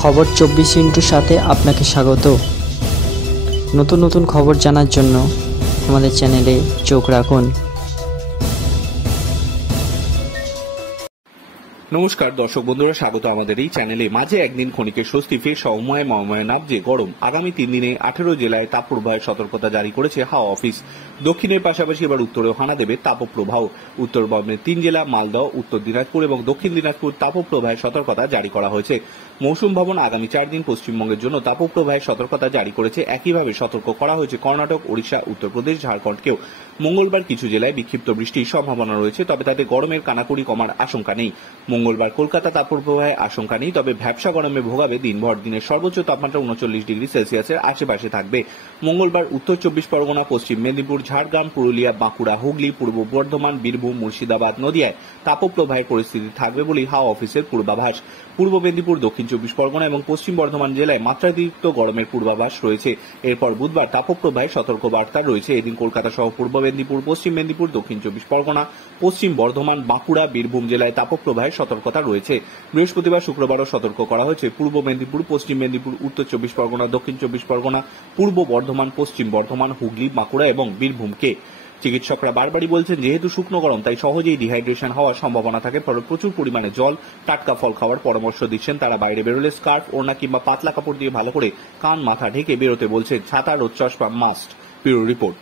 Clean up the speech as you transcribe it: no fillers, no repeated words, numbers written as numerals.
খবর 24 সাথে আপনাকে স্বাগত। নতুন নতুন খবর জানার জন্য আমাদের চ্যানেলে চোখ রাখুন। নমস্কার দর্শক বন্ধুরা, স্বাগত আমাদের এই চ্যানেলে। মাঝে একদিন ক্ষণিকের স্বস্তি ফের সময় নাবছে গরম। আগামী 3 দিনে 18 জেলায় তাপপ্রবাহের সতর্কতা জারি করেছে হাওয়া অফিস। দক্ষিণের পাশাপাশি এবার উত্তরেও হানা দেবে তাপপ্রবাহ। উত্তরবঙ্গের 3 জেলা মালদহ, উত্তর দিনাজপুর এবং দক্ষিণ দিনাজপুর তাপপ্রবাহের সতর্কতা জারি করা হয়েছে। মৌসুম ভবন আগামী 4 দিন পশ্চিমবঙ্গের জন্য তাপপ্রবাহের সতর্কতা জারি করেছে। একইভাবে সতর্ক করা হয়েছে কর্ণাটক, ওড়িশা, উত্তরপ্রদেশ, ঝাড়খণ্ডকেও। মঙ্গলবার কিছু জেলায় বিক্ষিপ্ত বৃষ্টির সম্ভাবনা রয়েছে, তবে তাতে গরমের কানাকুড়ি কমার আশঙ্কা নেই। মঙ্গলবার কলকাতা তাপপ্রবাহের আশঙ্কা নেই, তবে ভ্যাপসা গরমে ভোগাবে দিনভর। দিনের সর্বোচ্চ তাপমাত্রা 39 ডিগ্রি সেলসিয়াসের আশেপাশে থাকবে। মঙ্গলবার উত্তর 24 পরগনা, পশ্চিম মেদিনীপুর, ঝাড়গ্রাম, পুরুলিয়া, বাঁকুড়া, হুগলি, পূর্ব বর্ধমান, বীরভূম, মুর্শিদাবাদ, নদিয়ায় তাপপ্রবাহের পরিস্থিতি থাকবে বলে হাওয়া অফিসের পূর্বাভাস। পূর্ব মেদিনীপুর, দক্ষিণ 24 পরগনা এবং পশ্চিম বর্ধমান জেলায় মাত্রাতিরিক্ত গরমের পূর্বাভাস রয়েছে। এরপর বুধবার তাপপ্রবাহের সতর্কবার্তা রয়েছে। এদিন কলকাতা সহ পূর্ব মেদিনীপুর, পশ্চিম মেদিনীপুর, দক্ষিণ 24 পরগনা, পশ্চিম বর্ধমান, বাঁকুড়া, বীরভূম জেলায় তাপপ্রবাহের সতর্কতা রয়েছে। বৃহস্পতিবার, শুক্রবারও সতর্ক করা হয়েছে পূর্ব মেদিনীপুর, পশ্চিম মেদিনীপুর, উত্তর 24 পরগনা, দক্ষিণ 24 পরগনা, পূর্ব বর্ধমান, পশ্চিম বর্ধমান, হুগলি, বাঁকুড়া এবং বীরভূমকে। চিকিৎসকরা বারবারই বলছেন, যেহেতু শুকনো গরম তাই সহজেই ডিহাইড্রেশন হওয়ার সম্ভাবনা থাকে, ফলে প্রচুর পরিমাণে জল, টাটকা ফল খাওয়ার পরামর্শ দিচ্ছেন তারা। বাইরে বেরোলে স্কার্ফ, ওড়না কিংবা পাতলা কাপড় দিয়ে ভালো করে কান মাথা ঢেকে বেরোতে বলছেন। ছাতা, রোদ চশমা মাস্ট। Bureau report.